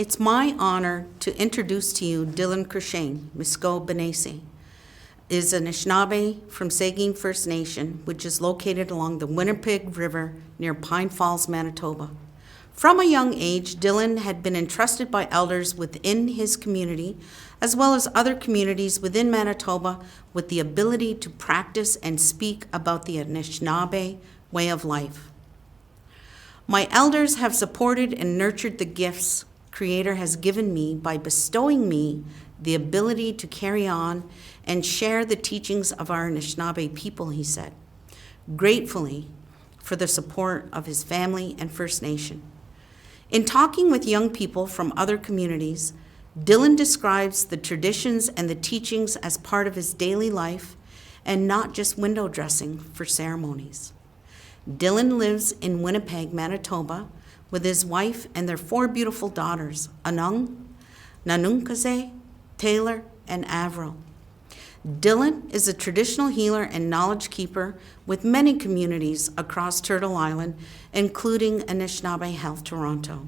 It's my honor to introduce to you Dylan Courchene, Misko Benesi, is a Nishnabe from Sagin First Nation, which is located along the Winnipeg River near Pine Falls, Manitoba. From a young age, Dylan had been entrusted by elders within his community, as well as other communities within Manitoba, with the ability to practice and speak about the Nishnabe way of life. My elders have supported and nurtured the gifts Creator has given me by bestowing me the ability to carry on and share the teachings of our Nishnabe people, he said, gratefully for the support of his family and First Nation. In talking with young people from other communities, Dylan describes the traditions and the teachings as part of his daily life and not just window dressing for ceremonies. Dylan lives in Winnipeg, Manitoba, with his wife and their 4 beautiful daughters, Anung, Nanunkaze, Taylor, and Avril. Dylan is a traditional healer and knowledge keeper with many communities across Turtle Island, including Anishinaabe Health Toronto.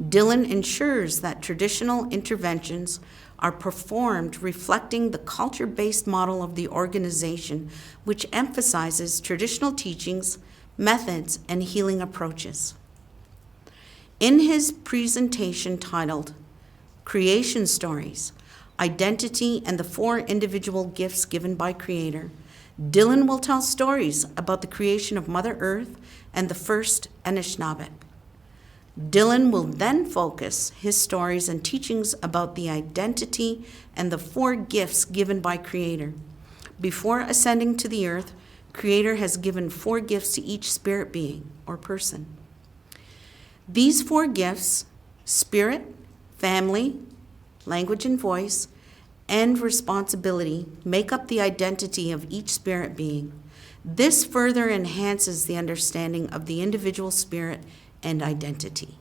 Dylan ensures that traditional interventions are performed reflecting the culture-based model of the organization, which emphasizes traditional teachings, methods, and healing approaches. In his presentation titled Creation Stories, Identity and the 4 Individual Gifts Given by Creator, Dylan will tell stories about the creation of Mother Earth and the first Anishinaabe. Dylan will then focus his stories and teachings about the identity and the 4 gifts given by Creator. Before ascending to the earth, Creator has given 4 gifts to each spirit being or person. These 4 gifts, spirit, family, language and voice, and responsibility, make up the identity of each spirit being. This further enhances the understanding of the individual spirit and identity.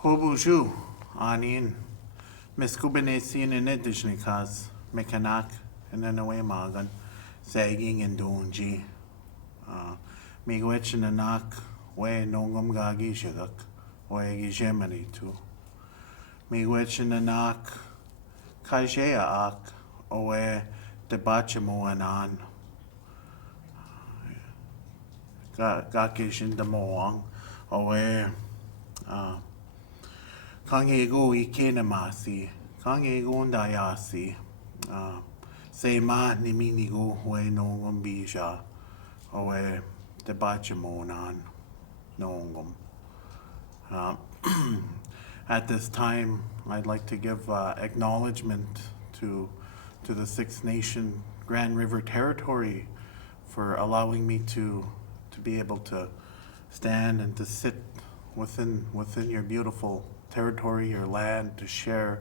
Hobushu, Anin, Meskubenesi in Edishnikas, Mekanak, and then away Magan, Sagging and Dunji. Migwech and Anak, way Nongam Gagi Shigak, way Gemini too. miigwechinanak kaijeaak oe debachamuanan gakishin demoang oe kangego ikenamasi kangego ndayasi sema niminigo we nongum bija oe debachamuanan nongum. At this time, I'd like to give acknowledgement to the Six Nation Grand River Territory for allowing me to be able to stand and to sit within your beautiful territory, your land, to share,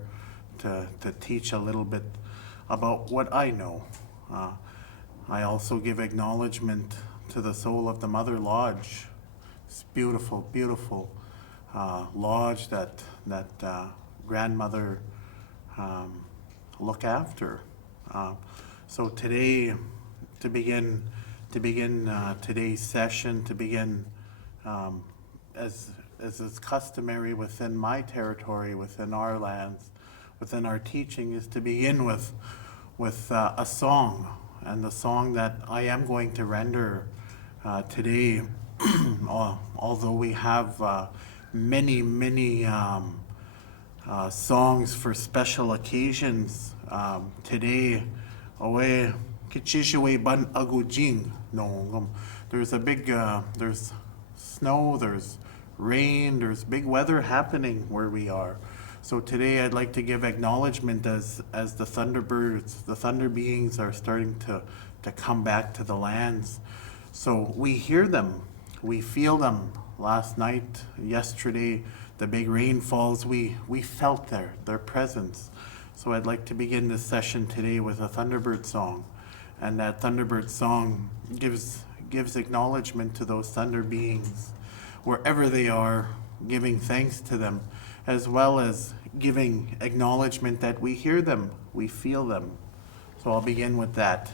to teach a little bit about what I know. I also give acknowledgement to the soul of the Mother Lodge. It's beautiful, beautiful lodge that grandmother look after. So today, to begin today's session, to begin as is customary within my territory, within our lands, within our teaching, is to begin with a song, and the song that I am going to render today. Although we have many songs for special occasions, today, oe kichishiwe ban agujing no. There's a big, there's snow, there's rain, there's big weather happening where we are. So today I'd like to give acknowledgement as the Thunderbirds, the Thunder beings are starting to come back to the lands. So we hear them, we feel them. Last night, yesterday, the big rainfalls, we felt their presence. So I'd like to begin this session today with a Thunderbird song. And that Thunderbird song gives acknowledgement to those thunder beings, wherever they are, giving thanks to them, as well as giving acknowledgement that we hear them, we feel them. So I'll begin with that.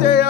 Say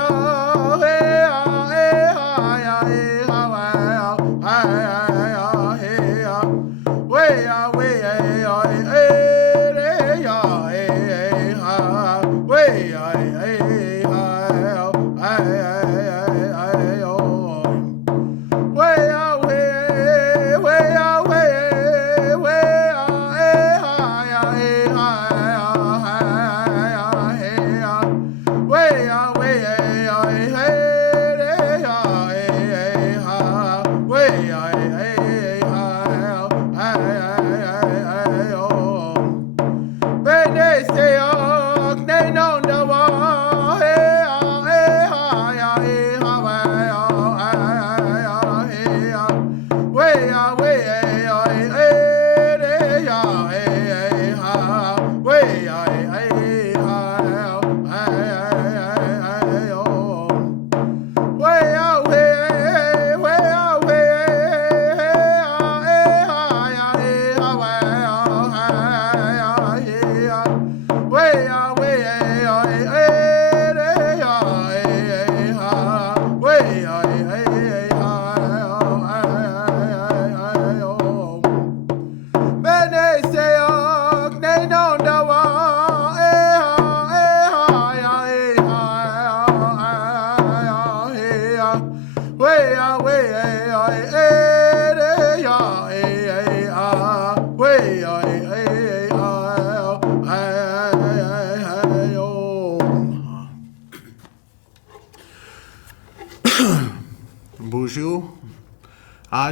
Bonjour.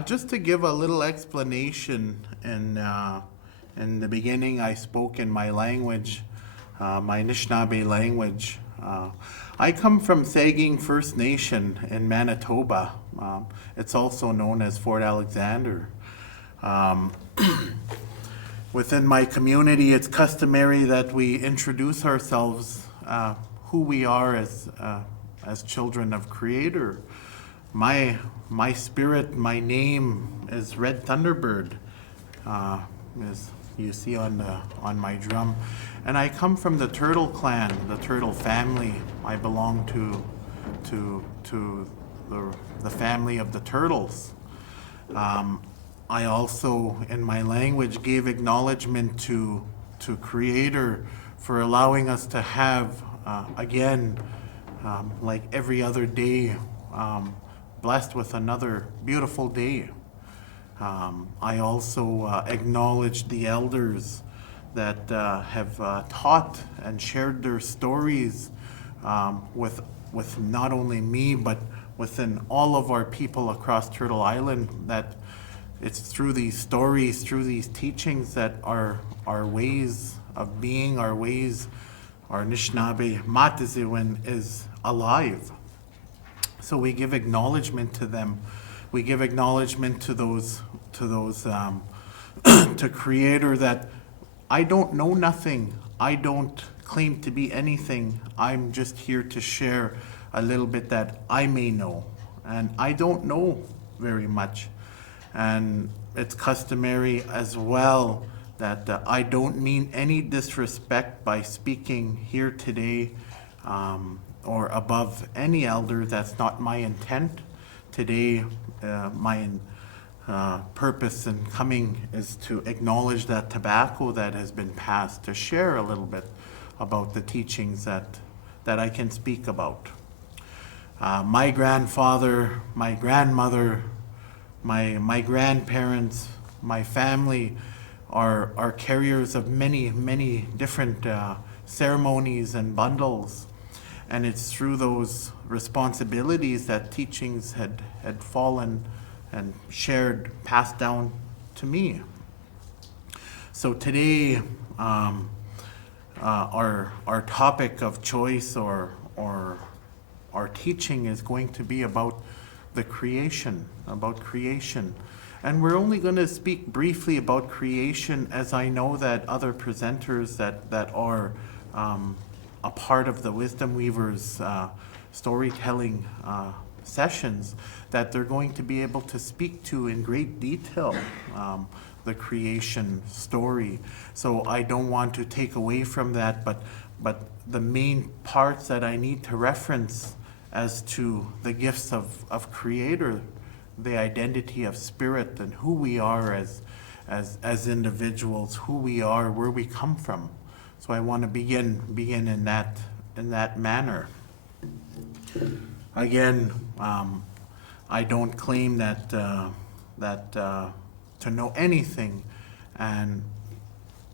Just to give a little explanation, in the beginning I spoke in my language, my Nishnabe language. I come from Saging First Nation in Manitoba. It's also known as Fort Alexander. Within my community, it's customary that we introduce ourselves, who we are as children of Creator. My spirit, my name is Red Thunderbird, as you see on my drum, and I come from the Turtle clan, the Turtle family. I belong to the family of the Turtles. I also, in my language, gave acknowledgement to Creator for allowing us to have, again, like every other day, blessed with another beautiful day. I also acknowledge the elders that have taught and shared their stories with not only me, but within all of our people across Turtle Island, that it's through these stories, through these teachings that our ways of being, our Nishnabe Matizewin is alive. So we give acknowledgement to them. We give acknowledgement to those to Creator, that I don't know nothing. I don't claim to be anything. I'm just here to share a little bit that I may know. And I don't know very much. And it's customary as well that I don't mean any disrespect by speaking here today, or above any elder. That's not my intent. Today, my purpose in coming is to acknowledge that tobacco that has been passed, to share a little bit about the teachings that I can speak about. My grandfather, my grandmother, my grandparents, my family are carriers of many different ceremonies and bundles. And it's through those responsibilities that teachings had fallen and shared, passed down to me. So today, our topic of choice or our teaching is going to be about the creation, And we're only going to speak briefly about creation, as I know that other presenters that are a part of the Wisdom Weavers storytelling sessions, that they're going to be able to speak to in great detail the creation story. So I don't want to take away from that, but the main parts that I need to reference as to the gifts of Creator, the identity of spirit, and who we are as individuals, who we are, where we come from. So I want to begin in that manner. Again, I don't claim that to know anything, and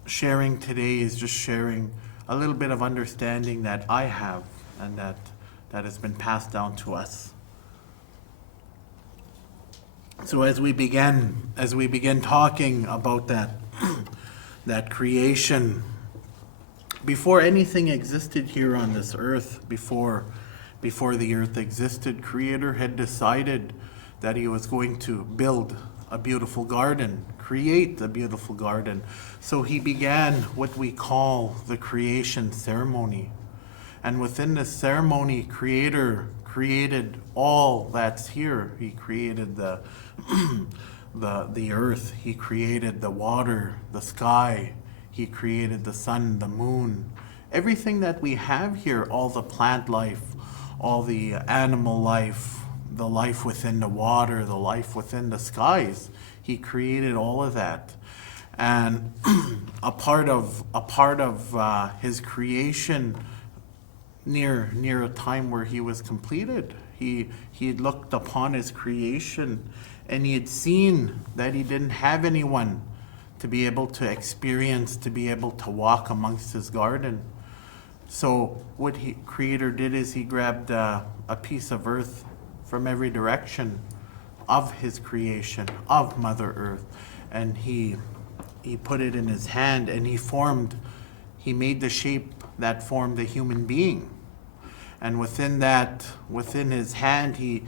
sharing today is just sharing a little bit of understanding that I have, and that has been passed down to us. So as we begin talking about that creation, before anything existed here on this earth, before the earth existed, Creator had decided that He was going to build a beautiful garden, create a beautiful garden. So He began what we call the creation ceremony. And within this ceremony, Creator created all that's here. He created the earth. He created the water, the sky. He created the sun, the moon. Everything that we have here, all the plant life, all the animal life, the life within the water, the life within the skies. He created all of that. And a part of His creation, near a time where He was completed, he had looked upon His creation, and He had seen that He didn't have anyone to be able to experience, to be able to walk amongst His garden. So what Creator did is He grabbed a piece of earth from every direction of his creation, of Mother Earth. And he put it in his hand, and he made the shape that formed the human being. And within his hand, he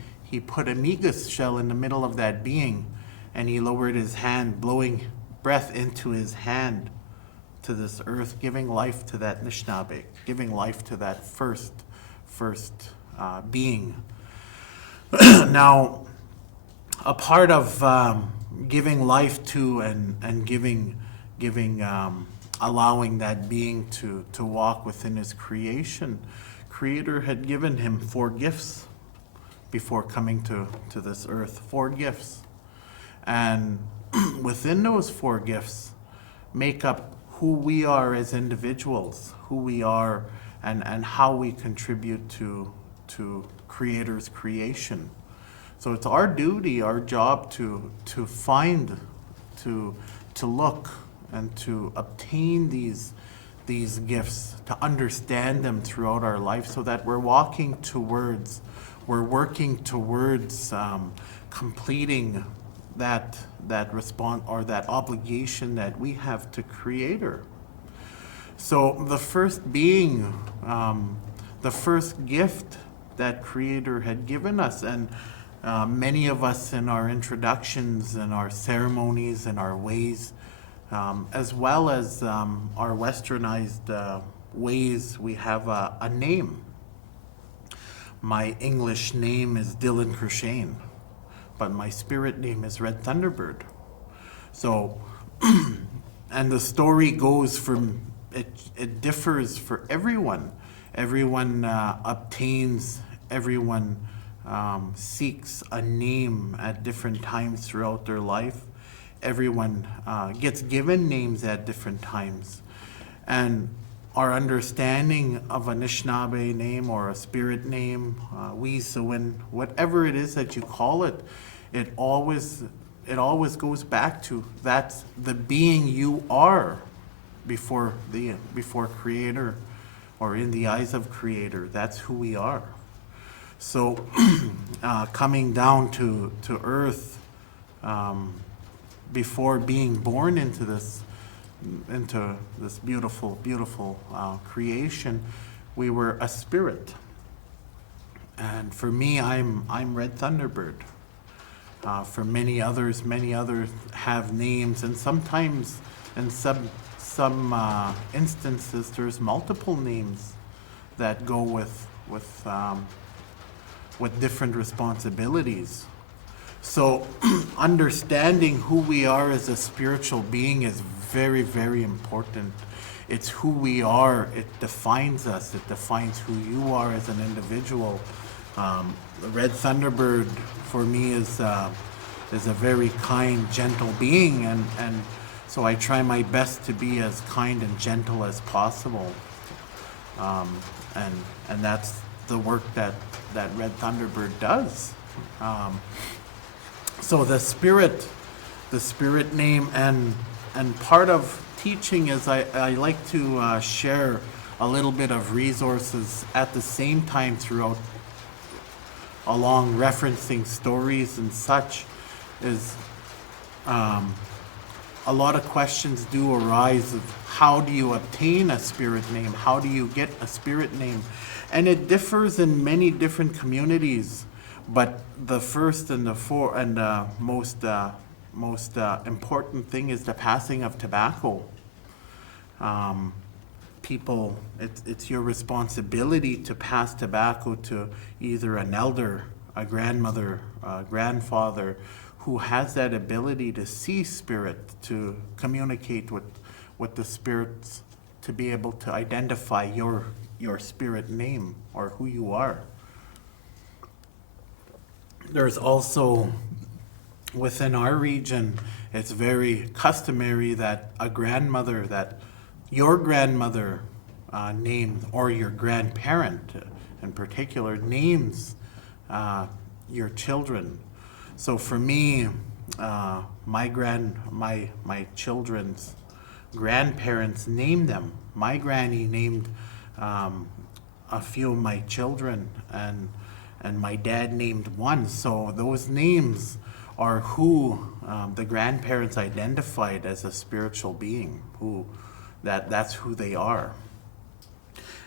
put a migas shell in the middle of that being, and he lowered his hand, blowing breath into his hand to this earth, giving life to that Nishnabe, giving life to that first being. Now, a part of giving life to and giving allowing that being to walk within his creation, Creator had given him 4 gifts before coming to this earth. 4 gifts. And within those 4 gifts make up who we are as individuals, who we are, and how we contribute to Creator's creation. So it's our duty, our job to find, to look, and to obtain these gifts, to understand them throughout our life, so that we're working towards completing that response or that obligation that we have to Creator. So the first being, the first gift that Creator had given us, and many of us in our introductions and our ceremonies and our ways, as well as our westernized ways, we have a name. My English name is Dylan Courchene, but my spirit name is Red Thunderbird. So, and the story goes from, it differs for everyone. Everyone obtains, everyone seeks a name at different times throughout their life. Everyone gets given names at different times. And our understanding of a Nishnabe name or a spirit name, Weesawin, whatever it is that you call it, it always goes back to that's the being you are before Creator, or in the eyes of Creator. That's who we are. So coming down to earth, before being born into this beautiful creation, we were a spirit. And for me, I'm Red Thunderbird. For many others have names, and sometimes in some instances there's multiple names that go with different responsibilities. So understanding who we are as a spiritual being is very, very important. It's who we are. It defines us. It defines who you are as an individual. The Red Thunderbird for me is a very kind, gentle being, and so I try my best to be as kind and gentle as possible. And that's the work that Red Thunderbird does. So the spirit name, and part of teaching is I like to share a little bit of resources at the same time throughout, along referencing stories and such, is a lot of questions do arise of how do you obtain a spirit name? How do you get a spirit name? And it differs in many different communities, but the first and the most important thing is the passing of tobacco. People, it's your responsibility to pass tobacco to either an elder, a grandmother, a grandfather, who has that ability to see spirit, to communicate with the spirits, to be able to identify your spirit name or who you are. There's also, within our region, it's very customary that a grandmother, that your grandmother named, or your grandparent in particular, names your children. So for me, my children's grandparents named them. My granny named a few of my children, and and my dad named one. So those names are who the grandparents identified as a spiritual being, that's who they are.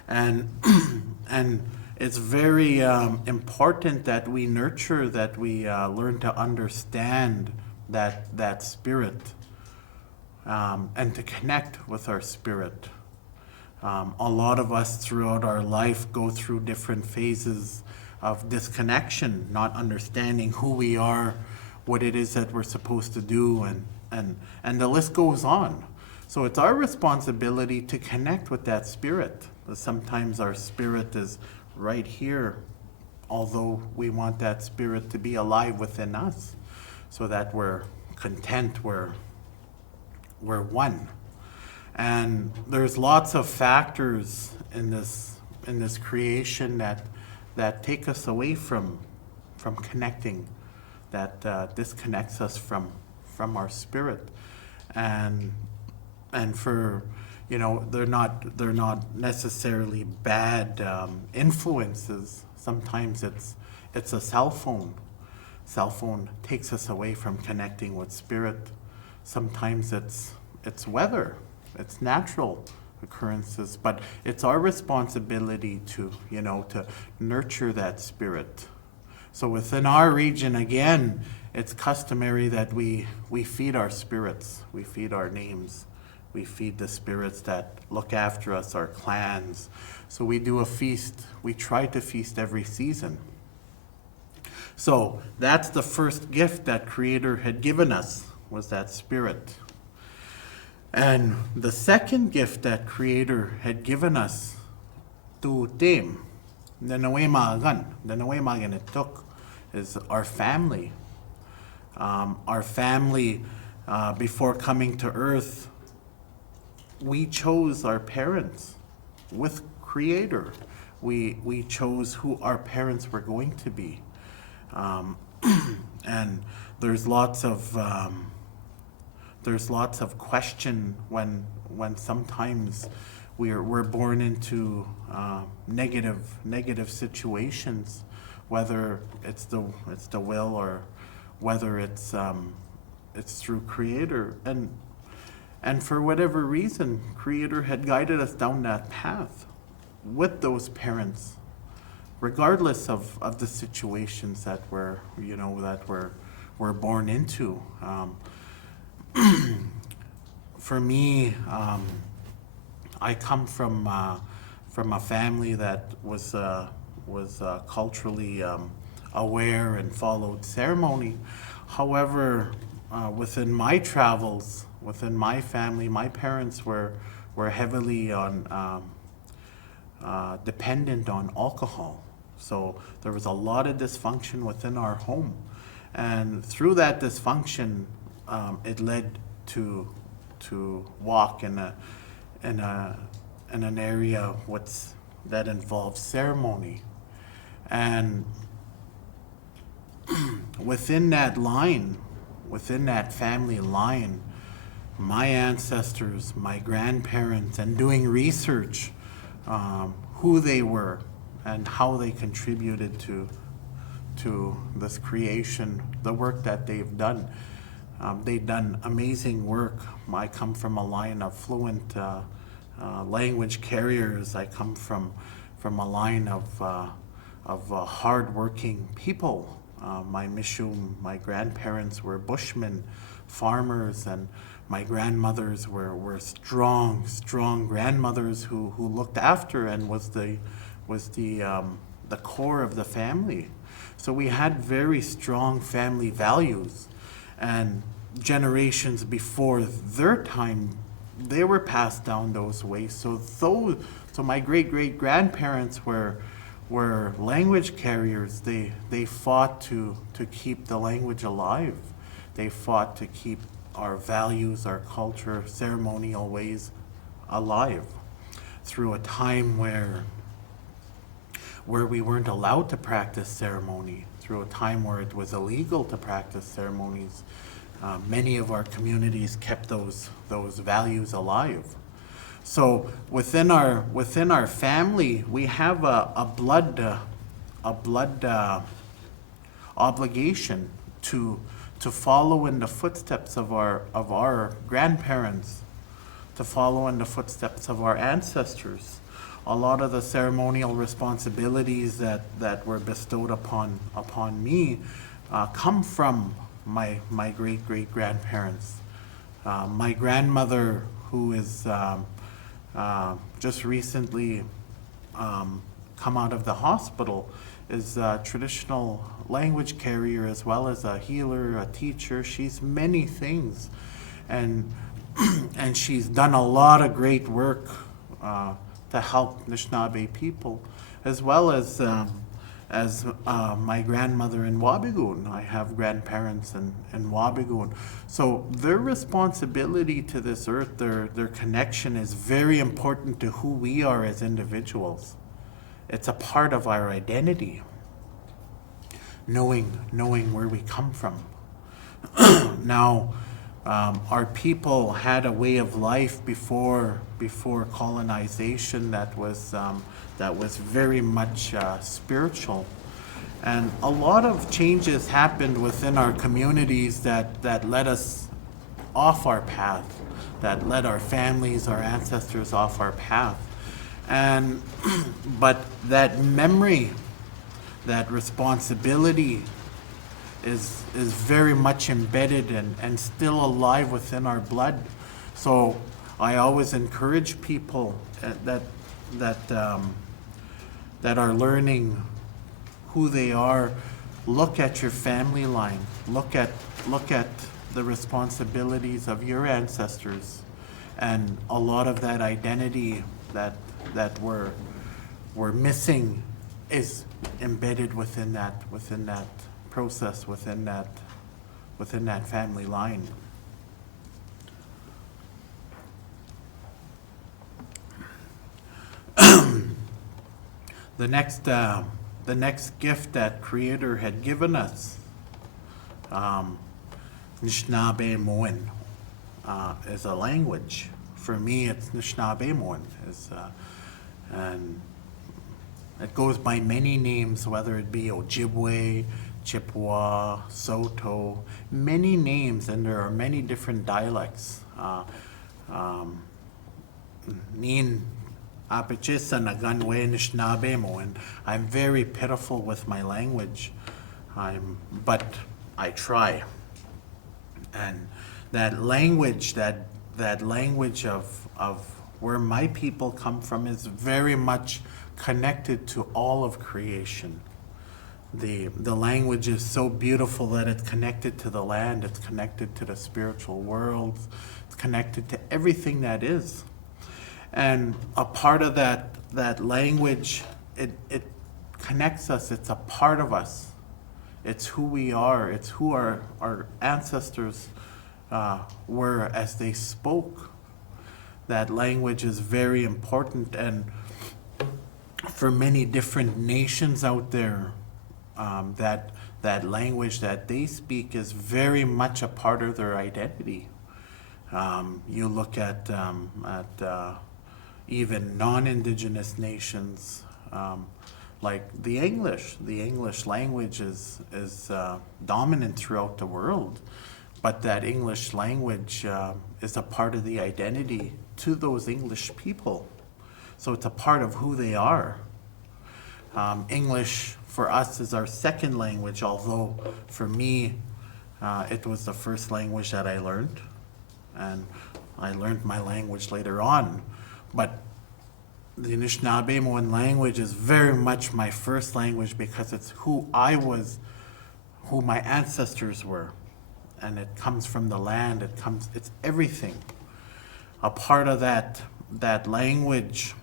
And and it's very important that we nurture, that we learn to understand that spirit, and to connect with our spirit. A lot of us throughout our life go through different phases of disconnection, not understanding who we are, what it is that we're supposed to do, and the list goes on. So it's our responsibility to connect with that spirit. Sometimes our spirit is right here, although we want that spirit to be alive within us, so that we're content, we're one. And there's lots of factors in this creation that take us away from connecting, that disconnects us from our spirit. And for, they're not necessarily bad influences. Sometimes it's a cell phone. Cell phone takes us away from connecting with spirit. Sometimes it's weather. It's natural occurrences, but it's our responsibility to nurture that spirit. So within our region, again, it's customary that we feed our spirits, we feed our names, we feed the spirits that look after us, our clans. So we do a feast. We try to feast every season. So that's the first gift that Creator had given us, was that spirit. And the second gift that Creator had given us, to them, it took, is our family. Our family, before coming to earth, we chose our parents with Creator. We chose who our parents were going to be. And there's lots of question when sometimes we're born into negative situations, whether it's the will or whether it's through Creator, and for whatever reason, Creator had guided us down that path with those parents, regardless of the situations that we're born into. For me, I come from a family that was culturally aware and followed ceremony. However, within my travels, within my family, my parents were heavily dependent on alcohol. So there was a lot of dysfunction within our home, and through that dysfunction, it led to walk in an area that involves ceremony. And within that line, within that family line, my ancestors, my grandparents, and doing research, who they were and how they contributed to this creation, the work that they've done. They've done amazing work. I come from a line of fluent language carriers. I come from a line of hardworking people. My Mishum, my grandparents were bushmen, farmers, and my grandmothers were strong grandmothers who looked after and was the core of the family. So we had very strong family values, and generations before their time, they were passed down those ways. So my great grandparents were language carriers. They fought to keep the language alive. They fought to keep our values, our culture, ceremonial ways alive through a time where we weren't allowed to practice ceremony, through a time where it was illegal to practice ceremonies. Many of our communities kept those values alive. So within our family, we have a blood obligation to follow in the footsteps of our grandparents, to follow in the footsteps of our ancestors. A lot of the ceremonial responsibilities that were bestowed upon me come from my great-great-grandparents. My grandmother, who is just recently come out of the hospital, is a traditional language carrier as well as a healer, a teacher. She's many things, and and she's done a lot of great work to help Nishnabe people, as well as my grandmother in Wabigoon. I have grandparents in Wabigoon. So their responsibility to this earth, their connection is very important to who we are as individuals. It's a part of our identity, knowing where we come from. Now, our people had a way of life before colonization that was very much spiritual, and a lot of changes happened within our communities that led us off our path, that led our families, our ancestors off our path, and but that memory, that responsibility is very much embedded and still alive within our blood. So I always encourage people that are learning who they are. Look at your family line. Look at the responsibilities of your ancestors, and a lot of that identity that we're missing is embedded within that process, within that family line. The next gift that Creator had given us, Nishnabe Moen, is a language. For me, it's Nishnabe Moen, and it goes by many names, whether it be Ojibwe, Chippewa, Soto, many names, and there are many different dialects. Nin Apechisa Naganwe Nishnabe Moen. I'm very pitiful with my language, but I try. And that language, that language of where my people come from is very much connected to all of creation. The language is so beautiful that it's connected to the land, it's connected to the spiritual world, it's connected to everything that is. And a part of that language, it connects us, it's a part of us. It's who we are, it's who our ancestors were as they spoke. That language is very important, and for many different nations out there, that language that they speak is very much a part of their identity. You look at even non-Indigenous nations, like the English language is dominant throughout the world, but that English language is a part of the identity to those English people. So it's a part of who they are. English for us is our second language, although for me, it was the first language that I learned, and I learned my language later on. But the Nishnabe Moen language is very much my first language because it's who I was, who my ancestors were, and it comes from the land. It's everything. A part of that language,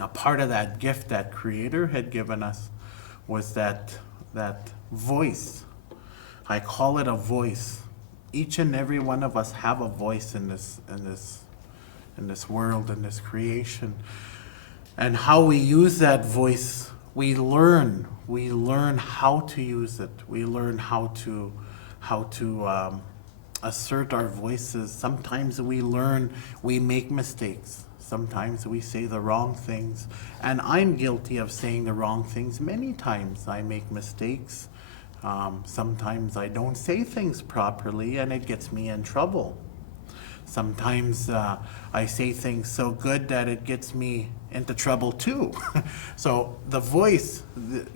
a part of that gift that Creator had given us was that voice. I call it a voice. Each and every one of us have a voice in this world, in this creation. And how we use that voice, we learn how to use it. We learn how to assert our voices. Sometimes we make mistakes. Sometimes we say the wrong things, and I'm guilty of saying the wrong things many times. I make mistakes. Sometimes I don't say things properly, and it gets me in trouble. Sometimes I say things so good that it gets me into trouble too. So the voice,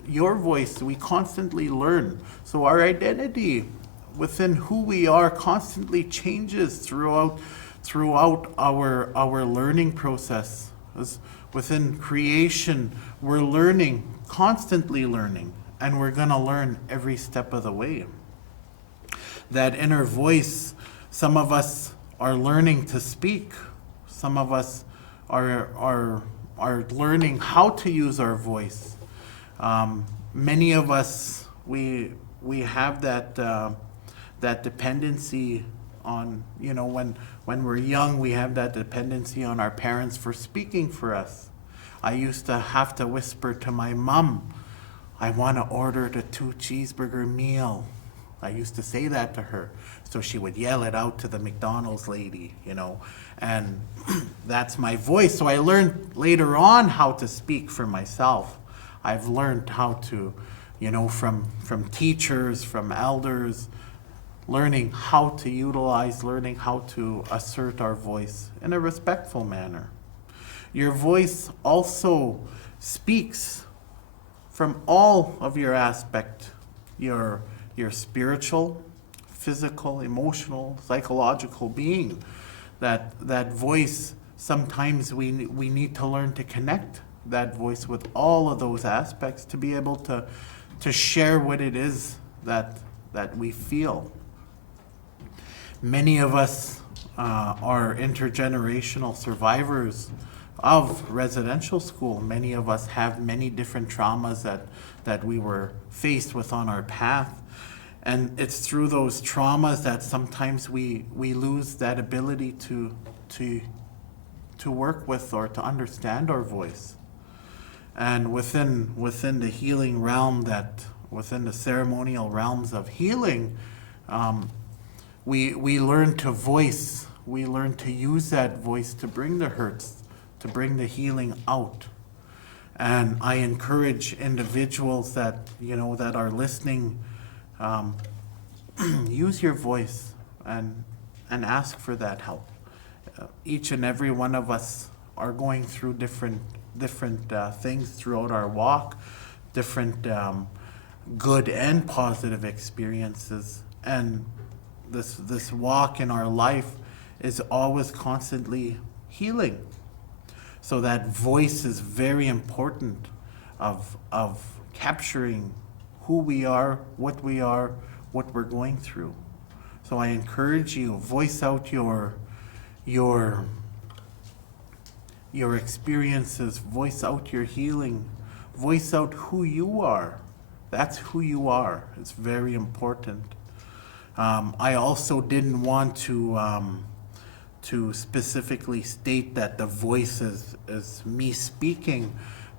your voice, we constantly learn. So our identity within who we are constantly changes throughout our learning process. Within creation, we're learning, constantly learning, and we're gonna learn every step of the way. That inner voice, some of us are learning to speak. Some of us are learning how to use our voice. Many of us, we have that dependency on, when we're young, we have that dependency on our parents for speaking for us. I used to have to whisper to my mom, I want to order the 2 cheeseburger meal. I used to say that to her. So she would yell it out to the McDonald's lady, and that's my voice. So I learned later on how to speak for myself. I've learned how to, from teachers, from elders, learning how to utilize, learning how to assert our voice in a respectful manner. Your voice also speaks from all of your aspect, your spiritual, physical, emotional, psychological being. That voice, sometimes we need to learn to connect that voice with all of those aspects to be able to share what it is that we feel. Many of us are intergenerational survivors of residential school. Many of us have many different traumas that we were faced with on our path. And it's through those traumas that sometimes we lose that ability to work with or to understand our voice. And within the healing realm, within the ceremonial realms of healing, we learn to voice. We learn to use that voice to bring the hurts, to bring the healing out. And I encourage individuals that are listening, use your voice and ask for that help. Each and every one of us are going through different things throughout our walk, different good and positive experiences, and this walk in our life is always constantly healing. So that voice is very important of capturing who we are, what we're going through. So I encourage you, voice out your experiences, voice out your healing, voice out who you are. That's who you are. It's very important. I also didn't want to specifically state that the voice is me speaking.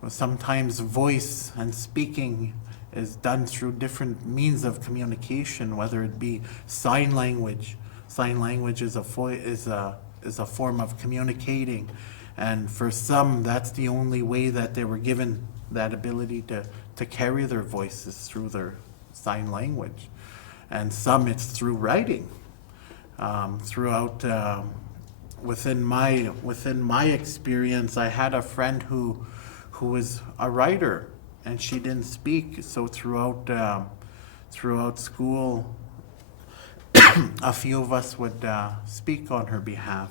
Sometimes voice and speaking is done through different means of communication, whether it be sign language. Sign language is a form of communicating, and for some, that's the only way that they were given that ability to carry their voices through their sign language. And some it's through writing. Within my experience, I had a friend who was a writer, and she didn't speak. So throughout school, a few of us would speak on her behalf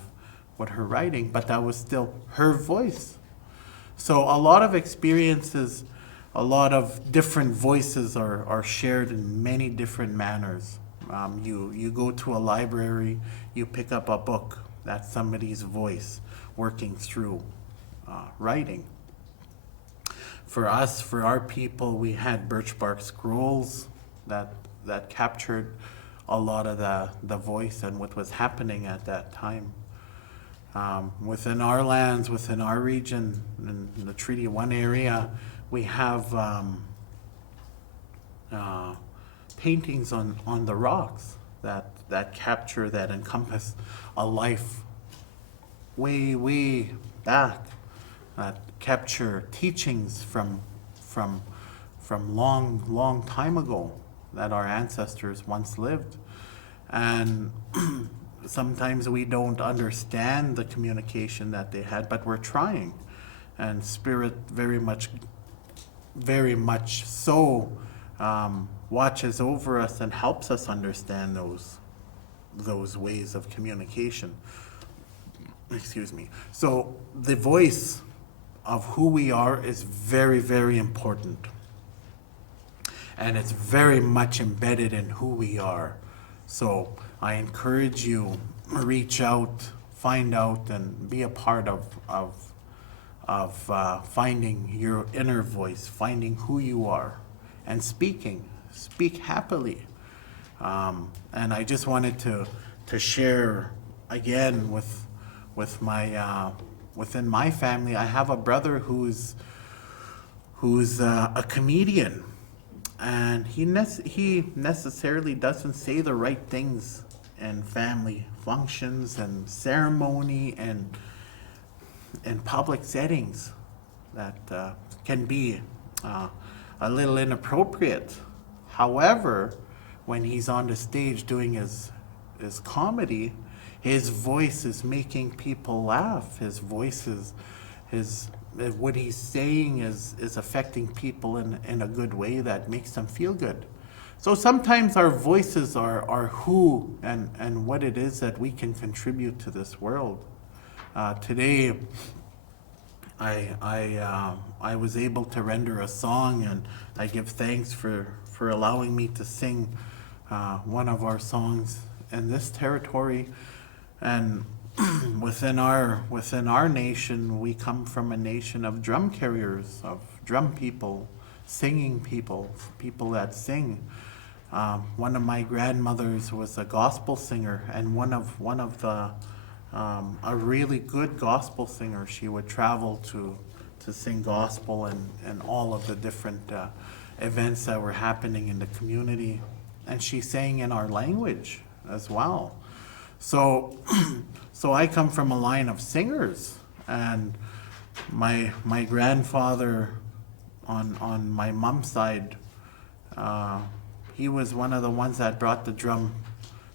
with her writing, but that was still her voice. So a lot of experiences, a lot of different voices are shared in many different manners. You go to a library, you pick up a book, that's somebody's voice working through writing. For us, for our people, we had birch bark scrolls that captured a lot of the voice and what was happening at that time. Within our lands, within our region, in the Treaty 1 area, we have paintings on the rocks that capture, that encompass a life way back, that capture teachings from long time ago that our ancestors once lived. And sometimes we don't understand the communication that they had, but we're trying. And Spirit very much so watches over us and helps us understand those ways of communication. Excuse me. So the voice of who we are is very, very important. And it's very much embedded in who we are. So I encourage you, reach out, find out, and be a part of finding your inner voice, finding who you are, and speak happily. And I just wanted to share again with my within my family. I have a brother who's a comedian, and he necessarily doesn't say the right things in family functions and ceremony and in public settings that can be a little inappropriate. However, when he's on the stage doing his comedy, his voice is making people laugh. His voice is what he's saying is affecting people in a good way that makes them feel good. So sometimes our voices are who and what it is that we can contribute to this world. Today, I was able to render a song, and I give thanks for allowing me to sing one of our songs in this territory. And within our nation, we come from a nation of drum carriers, of drum people, singing people that sing. One of my grandmothers was a gospel singer, and one of the a really good gospel singer. She would travel to sing gospel and all of the different events that were happening in the community, and she sang in our language as well. So I come from a line of singers, and my grandfather on my mom's side, he was one of the ones that brought the drum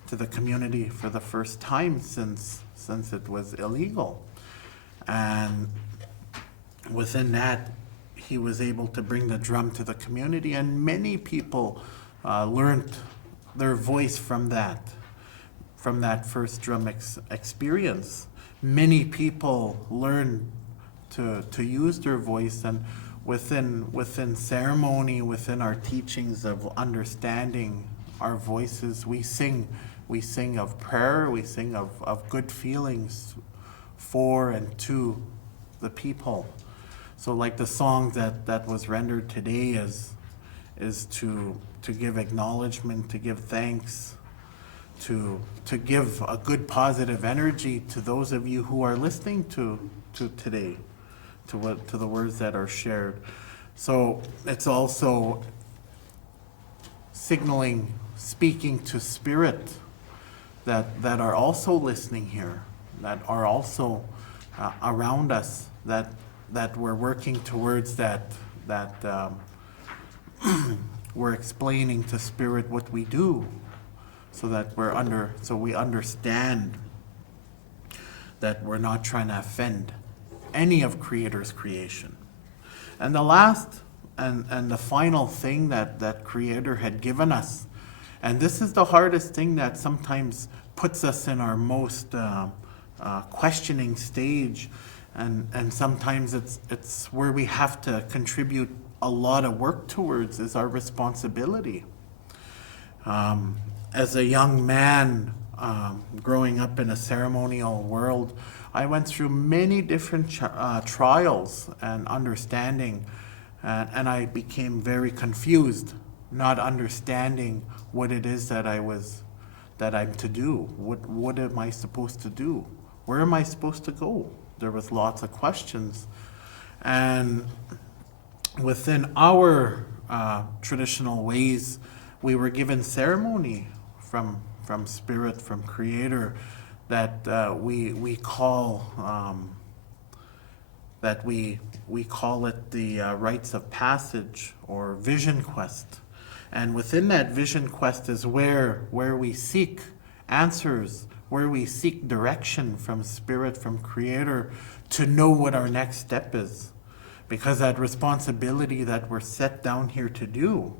to the community for the first time since it was illegal. And within that, he was able to bring the drum to the community, and many people learned their voice from that first drum experience. Many people learned to use their voice, and within ceremony, within our teachings of understanding our voices, we sing of prayer, we sing of good feelings for and to the people. So like the song that was rendered today is to give acknowledgement, to give thanks, to give a good positive energy to those of you who are listening to today, to the words that are shared. So it's also signaling, speaking to spirit that are also listening here, that are also around us, that we're working towards, that we're explaining to spirit what we do, so that we understand that we're not trying to offend any of Creator's creation. And the last and the final thing that Creator had given us, and this is the hardest thing that sometimes puts us in our most questioning stage, and sometimes it's where we have to contribute a lot of work towards, is our responsibility. As a young man, growing up in a ceremonial world, I went through many different trials and understanding, and I became very confused, not understanding what it is that I'm to do. What am I supposed to do? Where am I supposed to go? There was lots of questions, and within our traditional ways, we were given ceremony from Spirit, from Creator, that we call that we call it the rites of passage or vision quest. And within that vision quest is where we seek answers, where we seek direction from Spirit, from Creator, to know what our next step is. Because that responsibility that we're set down here to do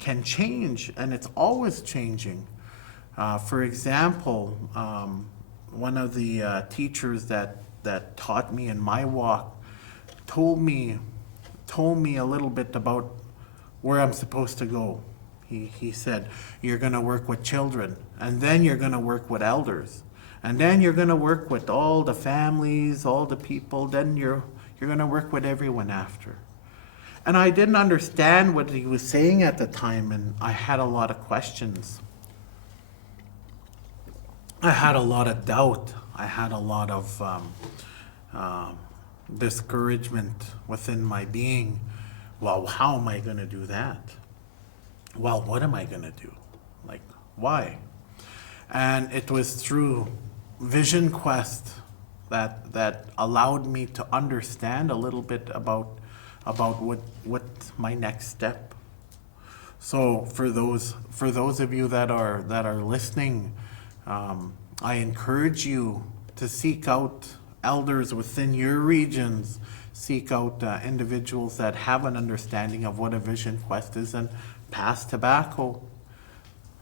can change, and it's always changing. For example, one of the teachers that taught me in my walk told me a little bit about where I'm supposed to go. He said, you're going to work with children, and then you're going to work with elders, and then you're going to work with all the families, all the people, then you're going to work with everyone after. And I didn't understand what he was saying at the time, and I had a lot of questions. I had a lot of doubt. I had a lot of discouragement within my being. Well, how am I going to do that? Well, what am I going to do? Like, why? And it was through Vision Quest that allowed me to understand a little bit about what my next step. So for those of you that are listening, I encourage you to seek out elders within your regions, seek out individuals that have an understanding of what a vision quest is, and pass tobacco.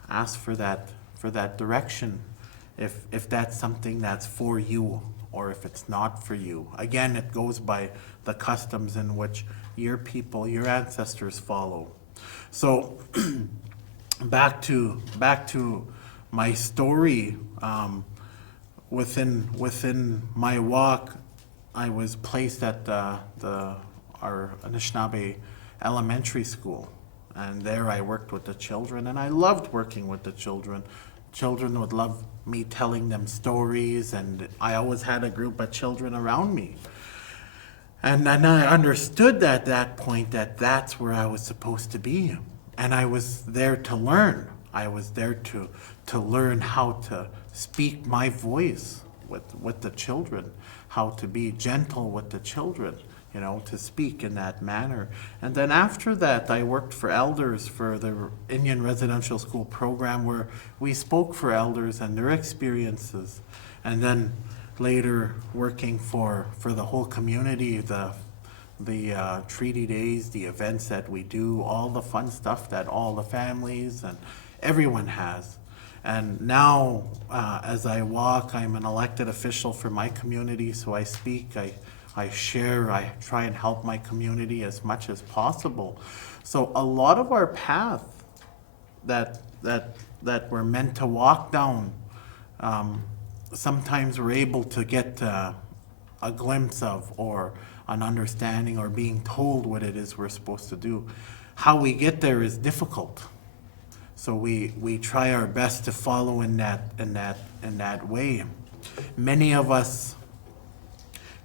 Ask for that direction, if that's something that's for you, or if it's not for you. Again, it goes by the customs in which your people, your ancestors follow. So back to my story. Within my walk, I was placed at our Nishnabe elementary school, and there I worked with the children, and I loved working with the children. Children would love me telling them stories, and I always had a group of children around me. And I understood at that point that that's where I was supposed to be. And I was there to learn. I was there to learn how to speak my voice with the children, how to be gentle with the children, to speak in that manner. And then after that, I worked for elders for the Indian Residential School program, where we spoke for elders and their experiences. And then later working for the whole community, the treaty days, the events that we do, all the fun stuff that all the families and everyone has. And now, as I walk, I'm an elected official for my community, so I speak, I share, I try and help my community as much as possible. So a lot of our path that we're meant to walk down, sometimes we're able to get a glimpse of, or an understanding, or being told what it is we're supposed to do. How we get there is difficult. So we try our best to follow in that way. Many of us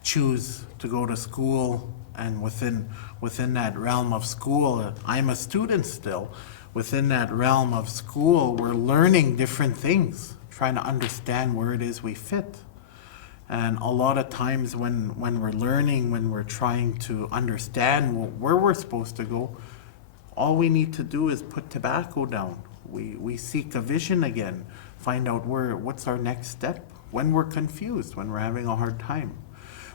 choose to go to school, and within that realm of school, I'm a student still. Within that realm of school, we're learning different things, trying to understand where it is we fit. And a lot of times when we're learning, when we're trying to understand where we're supposed to go, all we need to do is put tobacco down. We seek a vision again, find out what's our next step when we're confused, when we're having a hard time.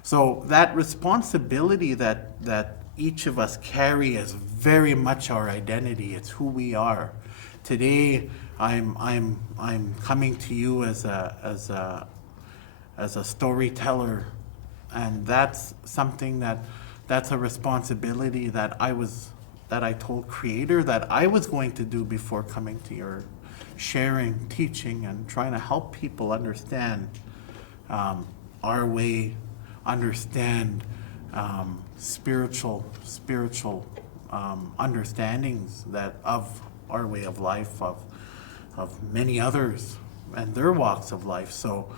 So that responsibility that each of us carry is very much our identity. It's who we are. Today, I'm coming to you as a storyteller, and that's something that's a responsibility that I told Creator that I was going to do before coming to your sharing, teaching, and trying to help people understand our way, understand spiritual understandings that of our way of life, of many others and their walks of life. So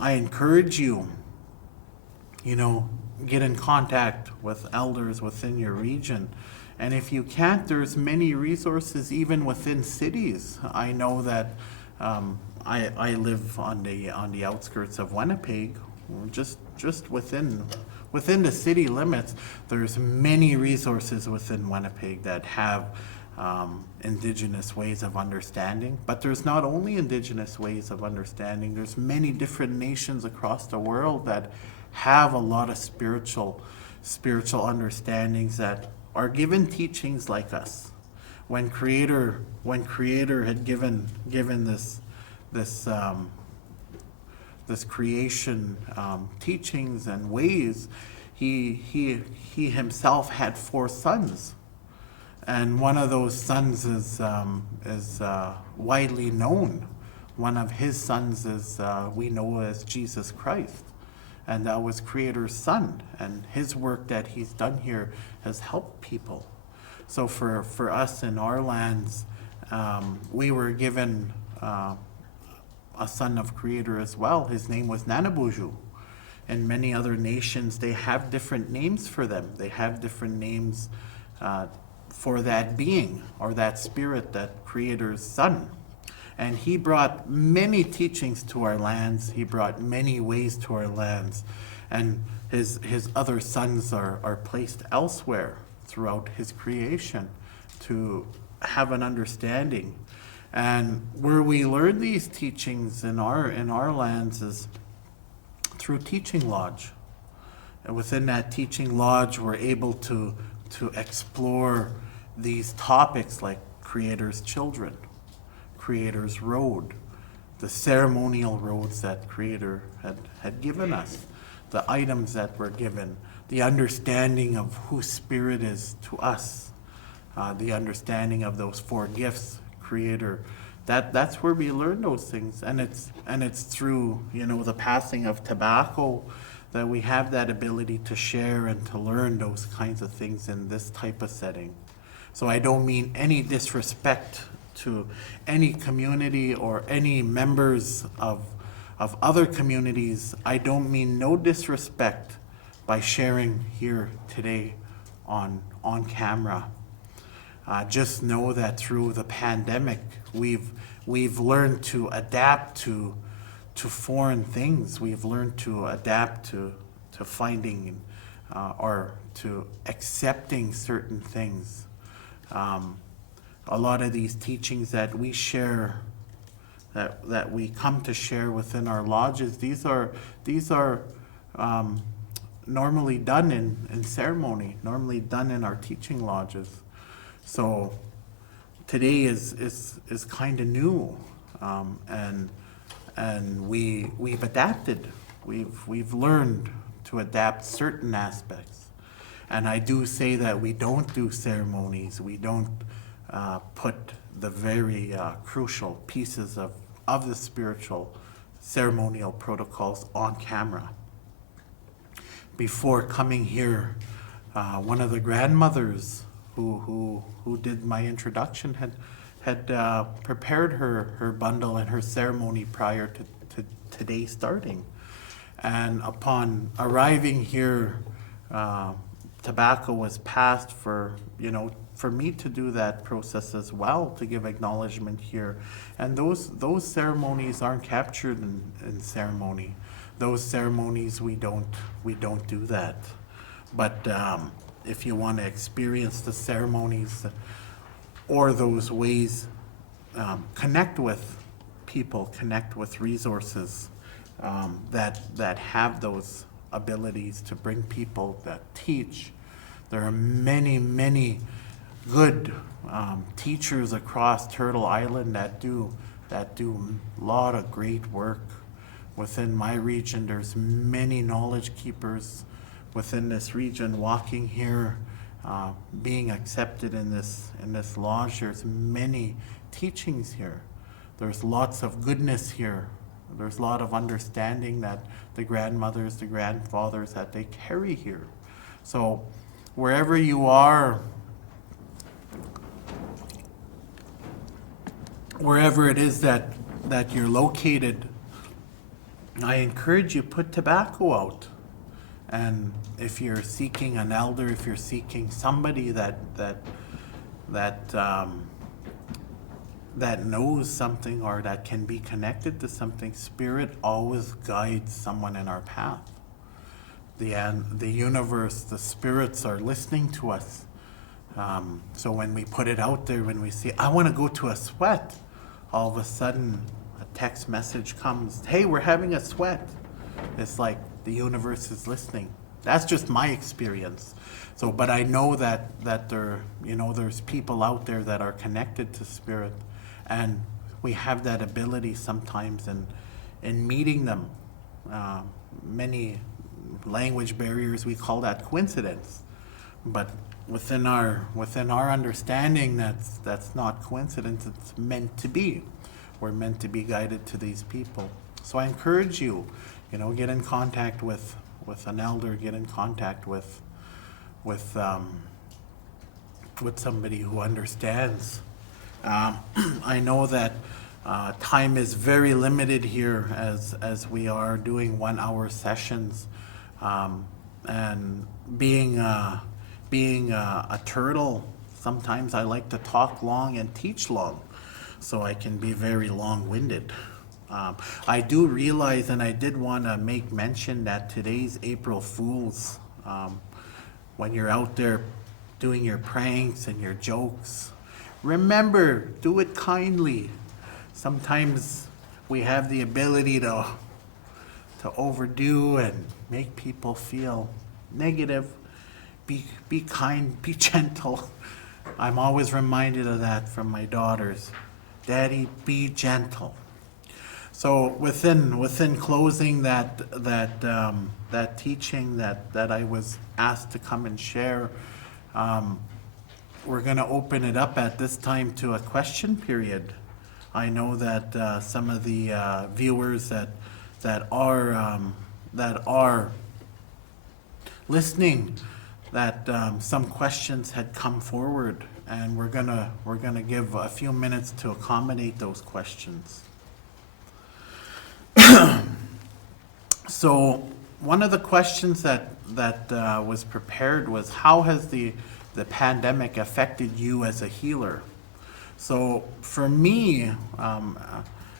I encourage you, get in contact with elders within your region. And if you can't, there's many resources even within cities. I know that I live on the outskirts of Winnipeg, just just within the city limits, there's many resources within Winnipeg that have Indigenous ways of understanding. But there's not only Indigenous ways of understanding, there's many different nations across the world that have a lot of spiritual understandings that are given teachings like us. When Creator had given this creation teachings and ways, he himself had 4 sons, and one of those sons is widely known. One of his sons is we know as Jesus Christ, and that was Creator's son, and his work that he's done here has helped people. So for us in our lands, we were given a son of Creator as well. His name was Nanabuju. In many other nations, they have different names for them. They have different names for that being or that spirit, that Creator's son. And he brought many teachings to our lands. He brought many ways to our lands. And his other sons are placed elsewhere throughout his creation to have an understanding. And where we learn these teachings in our lands is through teaching lodge. And within that teaching lodge, we're able to explore these topics like Creator's children, Creator's road, the ceremonial roads that Creator had given us, the items that were given, the understanding of who Spirit is to us, the understanding of those 4 gifts, Creator. That's where we learn those things, and it's through the passing of tobacco that we have that ability to share and to learn those kinds of things in this type of setting. So I don't mean any disrespect to any community or any members of other communities. I don't mean no disrespect by sharing here today on camera. Just know that through the pandemic, we've learned to adapt to foreign things. We've learned to adapt to finding or to accepting certain things. A lot of these teachings that we share, that we come to share within our lodges, these are normally done in ceremony, normally done in our teaching lodges. So today is kind of new, and we've adapted. We've learned to adapt certain aspects. And I do say that we don't do ceremonies. We don't put the very crucial pieces of the spiritual ceremonial protocols on camera. Before coming here, one of the grandmothers who did my introduction had prepared her bundle and her ceremony prior to today starting. And upon arriving here, tobacco was passed for me to do that process as well, to give acknowledgement here. And those ceremonies aren't captured in ceremony. Those ceremonies, we don't do that. But if you want to experience the ceremonies or those ways, connect with people, connect with resources that have those abilities to bring people, that teach. There are many, many good teachers across Turtle Island that do a lot of great work. Within my region, there's many knowledge keepers within this region walking here, being accepted in this lodge. There's many teachings here. There's lots of goodness here. There's a lot of understanding that the grandmothers, the grandfathers, that they carry here. So wherever you are, wherever it is that you're located, I encourage you, put tobacco out. And if you're seeking an elder, if you're seeking somebody that knows something or that can be connected to something, Spirit always guides someone in our path. the universe, the spirits are listening to us. So when we put it out there, when we say, I want to go to a sweat, all of a sudden a text message comes, hey, we're having a sweat. It's like the universe is listening. That's just my experience. So, but I know that there, there's people out there that are connected to spirit, and we have that ability sometimes in meeting them. Many language barriers, we call that coincidence, but within our understanding, that's not coincidence. It's meant to be. We're meant to be guided to these people. So I encourage you, get in contact with an elder, get in contact with somebody who understands. I know that time is very limited here as we are doing 1 hour sessions, and being a turtle, sometimes I like to talk long and teach long, so I can be very long-winded. I do realize, and I did want to make mention that today's April Fools. When you're out there doing your pranks and your jokes, remember, do it kindly. Sometimes we have the ability to overdo and make people feel negative. Be kind, be gentle. I'm always reminded of that from my daughters. Daddy, be gentle. So within closing that teaching that I was asked to come and share, we're going to open it up at this time to a question period. I know that some of the viewers that are listening, that some questions had come forward, and we're gonna give a few minutes to accommodate those questions. So one of the questions that was prepared was, how has the pandemic affected you as a healer? So for me,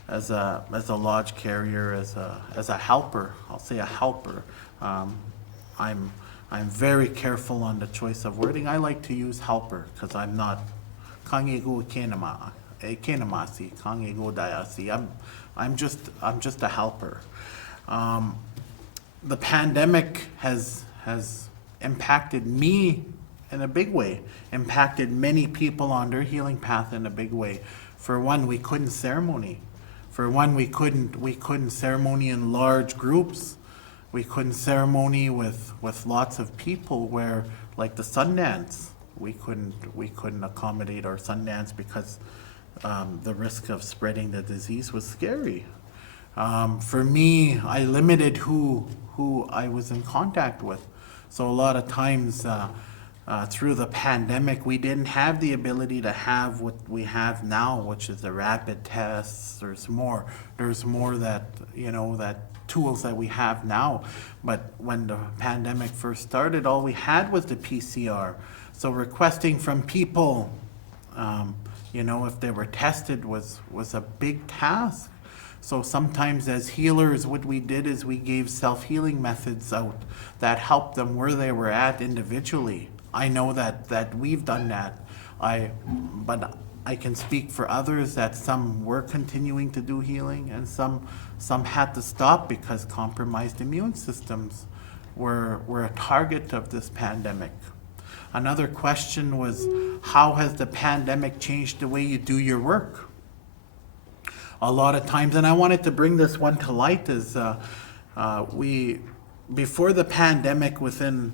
as a lodge carrier, as a helper, I'll say a helper, I'm very careful on the choice of wording. I like to use helper because I'm not kangego kenamasi, kangego dayasi. I'm just a helper. The pandemic has impacted me in a big way, impacted many people on their healing path in a big way. For one, we couldn't ceremony. For one, we couldn't ceremony in large groups. We couldn't ceremony with lots of people, where, like the Sundance, we couldn't accommodate our Sundance because the risk of spreading the disease was scary. For me, I limited who I was in contact with. So a lot of times through the pandemic, we didn't have the ability to have what we have now, which is the rapid tests. There's more that, that tools that we have now. But when the pandemic first started, all we had was the PCR. So requesting from people, if they were tested was a big task. So sometimes as healers, what we did is we gave self-healing methods out that helped them where they were at individually. I know that we've done that. But I can speak for others that some were continuing to do healing, and some had to stop because compromised immune systems were a target of this pandemic. Another question was, how has the pandemic changed the way you do your work? A lot of times, and I wanted to bring this one to light, is before the pandemic, within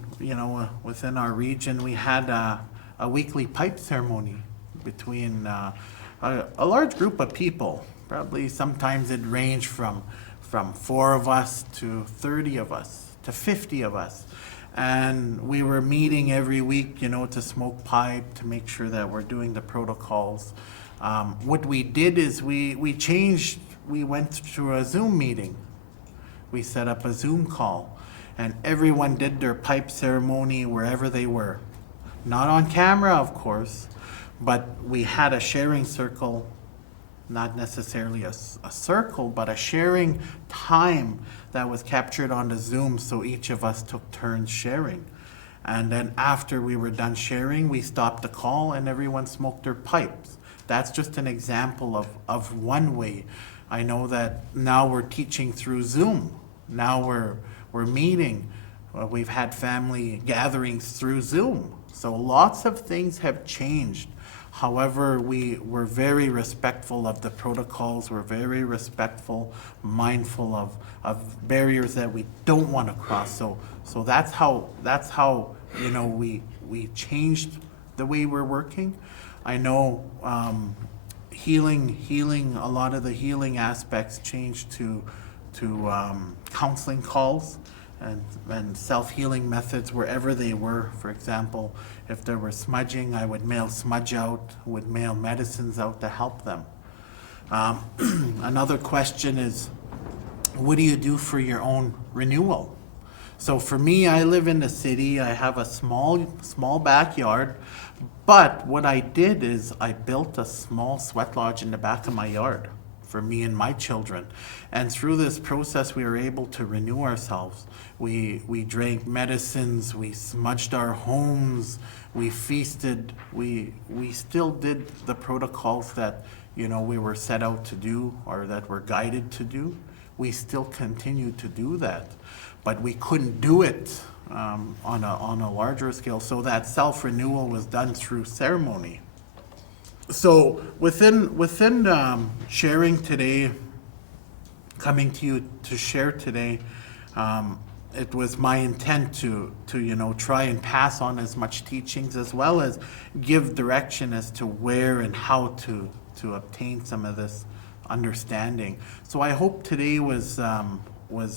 our region, we had a weekly pipe ceremony between a large group of people. Probably sometimes it ranged from 4 of us to 30 of us to 50 of us. And we were meeting every week, to smoke pipe, to make sure that we're doing the protocols. What we did is we went through a Zoom meeting. We set up a Zoom call, and everyone did their pipe ceremony wherever they were. Not on camera, of course, but we had a sharing circle not necessarily a circle, but a sharing time that was captured on the Zoom, so each of us took turns sharing. And then after we were done sharing, we stopped the call and everyone smoked their pipes. That's just an example of one way. I know that now we're teaching through Zoom. Now we're meeting. We've had family gatherings through Zoom. So lots of things have changed. However, we're very respectful of the protocols. We're very respectful, mindful of barriers that we don't want to cross. So that's how we changed the way we're working. I know healing, a lot of the healing aspects changed to counseling calls and self-healing methods wherever they were. For example, if there were smudging, I would mail smudge out, would mail medicines out to help them. Another question is, what do you do for your own renewal? So for me, I live in the city. I have a small backyard, but what I did is I built a small sweat lodge in the back of my yard for me and my children. And through this process, we were able to renew ourselves. We drank medicines, we smudged our homes, we feasted, we still did the protocols that we were set out to do or that we're guided to do. We still continue to do that, but we couldn't do it on a larger scale. So that self-renewal was done through ceremony. So within sharing today, coming to you to share today, it was my intent to try and pass on as much teachings as well as give direction as to where and how to obtain some of this understanding. So I hope today was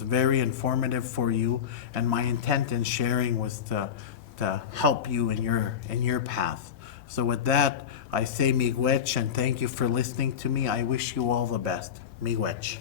very informative for you, and my intent in sharing was to help you in your path. So with that, I say miigwech, and thank you for listening to me. I wish you all the best. Miigwech.